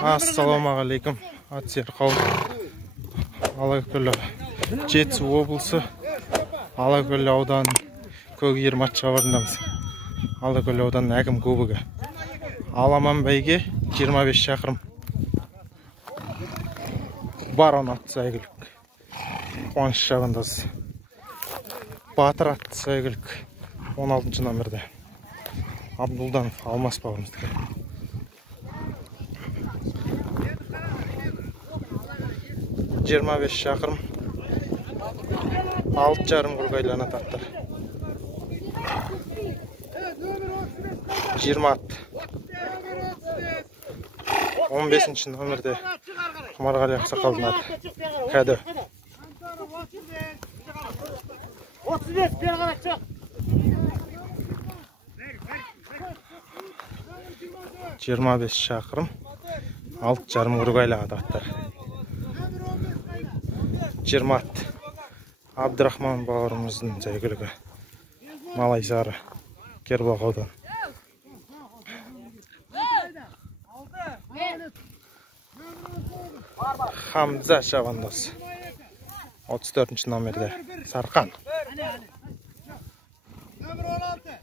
Ассалаумағалейкум. Атсер қауым. Алакөл Жетісу облысы Алакөл ауданы Көгер матча барындамыз. Алакөл ауданы әкім кубогы. Аламан бәйге 25 шақырым. Барон атты сәйгілік. Қуаныш жағындасыз. Батыр атты сәйгілік. 16 номерде. Абдулданов Алмас бауырымыздікі. Жиырма беш шақырым 6,5 құрғайлана таттыр. 20 ат 15 номерде Құмарғали Ақсақалдың аты кәді. 35 бері қарақшы. 25 шақырым 6,5 құрғайлана таттыр. 20 ат Абдрахман бауырымыздың сәйгілігі. Малайзары Кербұлақ ауданы. Хамза шабандоз 34 номерде Сарқан. Нөмір 16.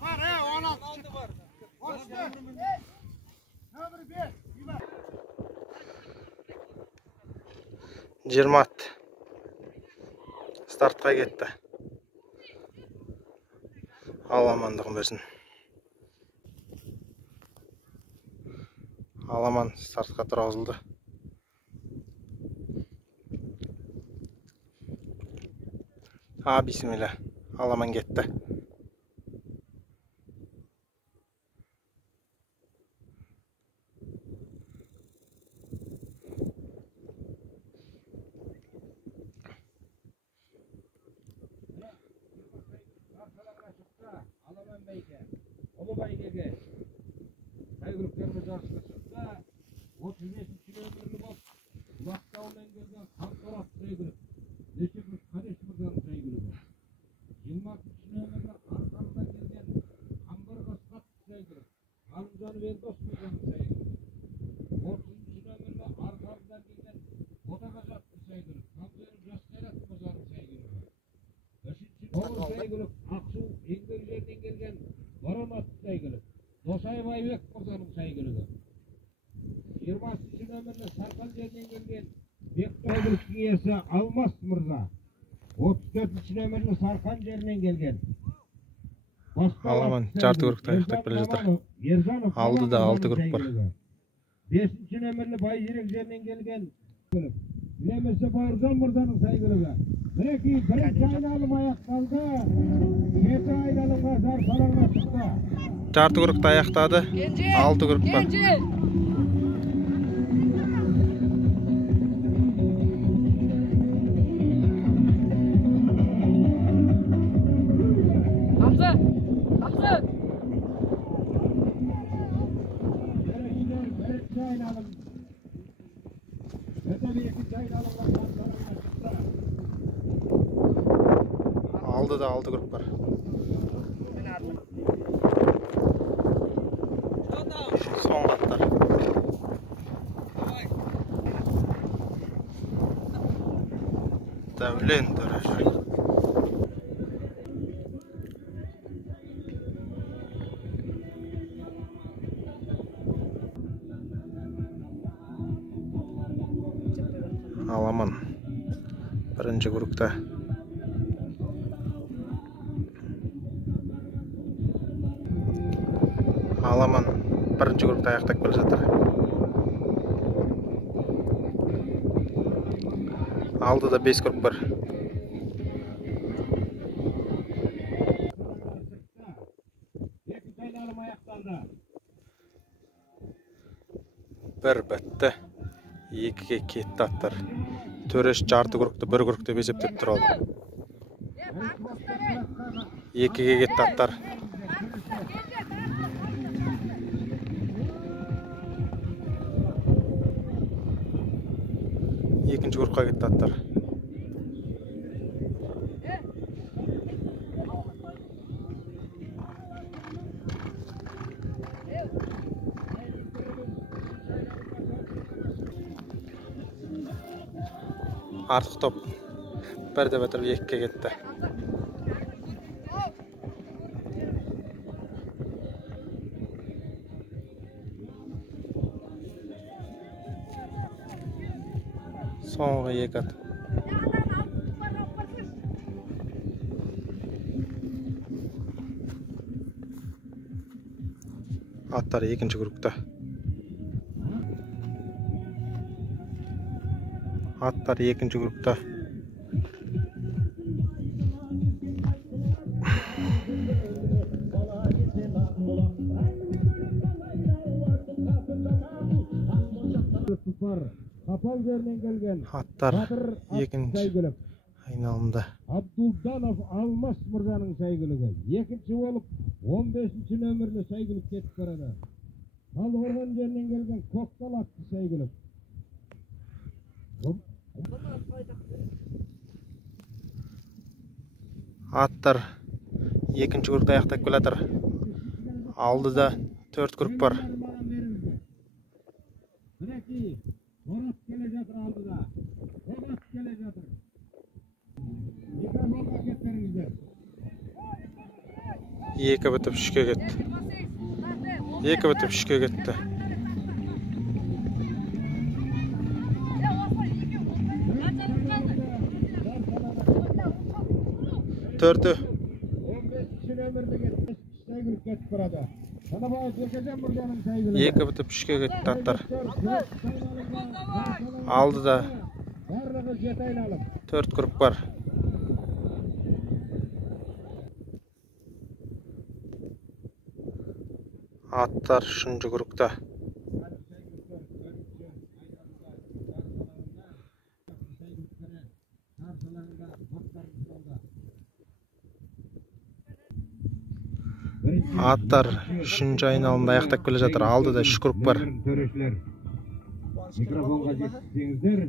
Бар, 16 бар. Нөмір 5. 20 ат стартқа кетті. Аламандығын берсін. Аламан стартқа тұрғызылды. Бисмилля. Аламан кетті. Аламан бәйге, ұлы бәйгеге сәйгіліктерді жарысына шықса, 35-ші нөмірлі боп, Мақтауынан келген Қамқорат сәйгілік, Нешеков Қадеш мырзаның сәйгілігі. 26-ші нөмірлі Арқардан келген Қамбарға Сқат сәйгілік, Ғалымжанов Елдос мырзаның сәйгілігі. 30-ші нөмірлі Арқардан келген Ботаға жатты сәйгілік, Қамберіп Жасқайрат мырзаның сәйгілігі. 3-ші сәйгілік Ақсу еңбек жерден келген Барон атты сәйгілік, Досай Байбек мырзаның сәйгілігі. 20-ші нөмірлі Сарқан жерден келген Бектайгіліктің иесі Алмас мырза. 34-ші нөмірлі Сарқан жерден келген Аламан жарты көрікті аяқтап келе жатыр. Алды да 6 көрік бар. 5-ші нөмірлі Байжерек жерден келген Немесі Барзан мырзаның сәйгілігі. Мінекей бірінші айналым аяқталды. 7 айналымға зар салаңға шықты. Жарты көрікті аяқтады. 6 көрік бар. Hamza! Бірінші айналым. Екінші айналымға зар салаңға шықты. Алды да 6 көрік бар. Соңғы аттар. Дәулен Дөрежай. Аламан бірінші көрікті. Аламан бірінші көрікті аяқтап келе жатыр. Алдыда 5 көрік бар. Екінші айналым аяқталды. Бір бітті. 2-ге кетті аттар. Төреш жарты көрікті, бір көрікті есептеп тұр алды. 2-ге кетті аттар. Екінші көрікқа кетті аттар. Артық топ бірді бітіріп екіге кетті. Соңғы екі ат. Аттар екінші группта. Аттар екінші группта. Қапал жерінен келген Аттар екінші айналымда. Абдулданов Алмас мырзаның сәйгүлігі. Екінші болып 15-ші нөмірлі сәйгүлік кетіп барады. Талдықорған жерінен келген Көктал атты сәйгүлік. Аттар екінші группта аяқтап келе жатыр. Алдыда 4 групп бар. Мінекей, Борат келе жатыр алдыда. Борат келе жатыр. Микрофонға кеттеріңіздер. Екі бітіп үшке кетті. Екі бітіп үшке кетті. Төрті. 15-ші нөмірлі сәйгүлік кетіп барады. Қанабай Бекежан мырзаның сәйгүлігі. Екі бітіп үшке кетті аттар. Алдыда Барлығы 7 айналым. 4 групп бар. Аттар 3-ші группта. Аттар 3-ші айналымда аяқтап келе жатыр. Алдыда 3 групп бар. Төрешілер. Микрофонға жеткізсеңіздер,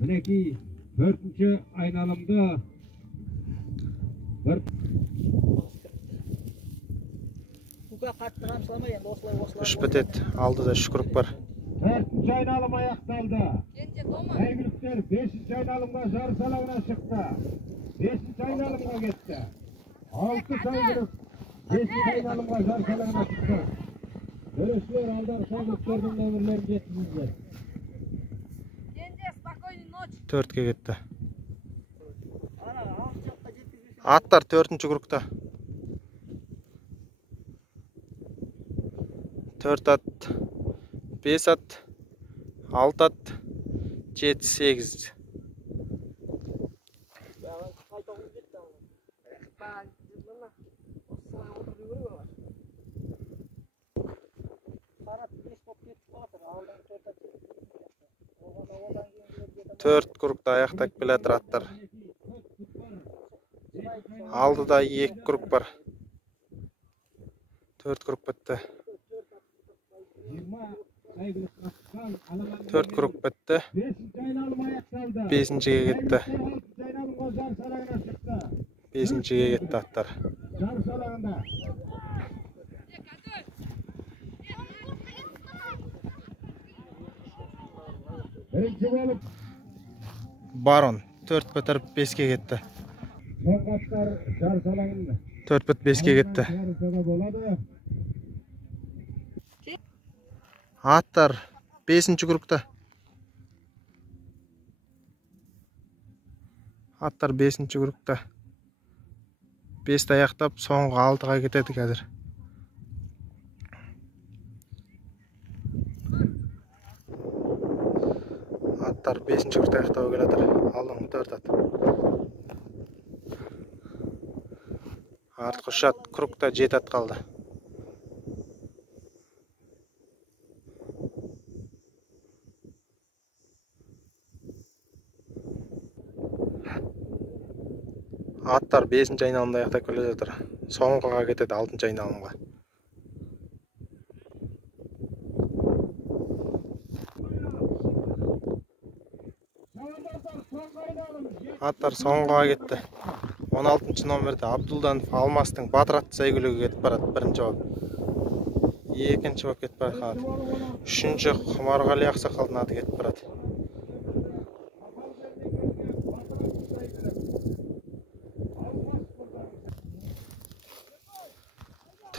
мінекей 4-ші айналымда Үш бітет. Алдыда 3 групп бар. 4-ші айналым аяқталды. Сәйгүліктер 5-ші айналымға жарыс алаңына шықты. 5-ші айналымға кетті. 6 сәйгүлік 5-ші айналымға жарыс алаңына шықты. Төрешілер алдар сәйгүліктердің нөмірлерін жеткізіңіздер. 4-ке кетті. Аттар 4-ші группта. 4 ат, 5 ат, 6 ат, 7-8. Төрт группта аяқтап келе жатыр аттар. Алдыда 2 групп бар. 4 групп бітті. 4 групп бітті. 5-шіге кетті. 5-шіге кетті аттар. Барон 4 бітіріп 5-ке кетті. 4 біт 5-ке кетті. Аттар 5-ші группта. Аттар 5-ші группта. 5-ті аяқтап соңғы 6-ға кетеді қазір. Аттар 5-ші группта аяқтап келе жатыр. Алдыңғы 4 ат. Артқы 3 ат кругта 7 ат қалды. Аттар 5-ші айналымда аяқтап келе жатыр. Соңғыға кетеді 6-ші айналымға. Аттар соңғыға кетті. 16-ші номерде Абдулданов Алмастың Батыр атты сәйгүлігі кетіп барады. 1-ші болып. 2-ші болып кетіп барады. 3-ші Құмарғали Ақсақалдың аты кетіп барады.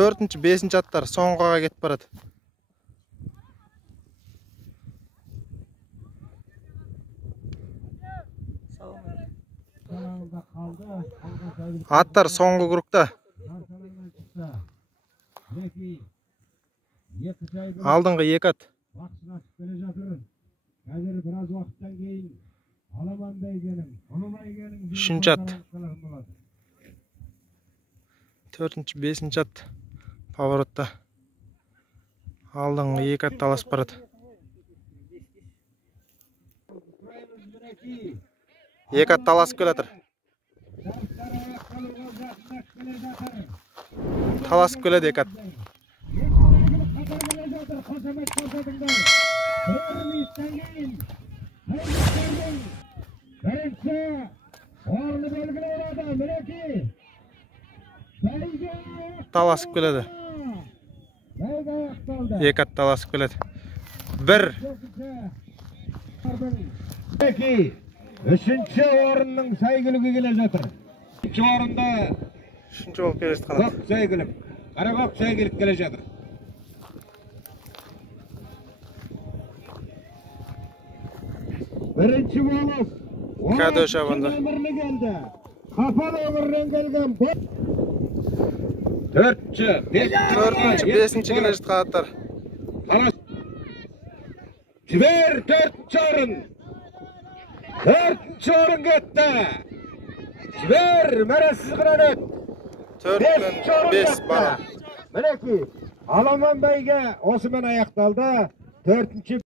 4-nji, 5-nji attар soňgaga ketip barady. Kanalda kaldı. Kalkan saygılık. Attar soňgy grupda. Arkalarından çıktı. Peki. Yedi saygılık. Aldыңғы 2 at. Vaktini açıp gelecektir. Hazır biraz vakitten keyin Alaman Beyge'nin, Onu Beyge'nin 3-nji at. 4-nji, 5-nji at. Поворотта. Алдыңғы 2 at талашып барады. 2 at талашып келатыр. Талашып келеді 2 at. Талашып келеді. 2 at талашып келеді. 1. Peki, 3-nji orunның saygılığı gelecektir. 3-nji orunda 3-nji bolup kelip atqanat. Kok saygılık, Karagok saygılık gelecektir. Birinci bolup Kado şabanda. ömürlü geldi. Kapalı ömürden gelgen bu. 4-nji, 4-nji, 5-nji kelip atqanatlar. Jiber 4-nji orun. 4-nji orun ketdi. Jiber meresiz bilen öt. 4 bilen 5 bana. Mineki Alaman Beyge osman ayaktaldı. 4-nji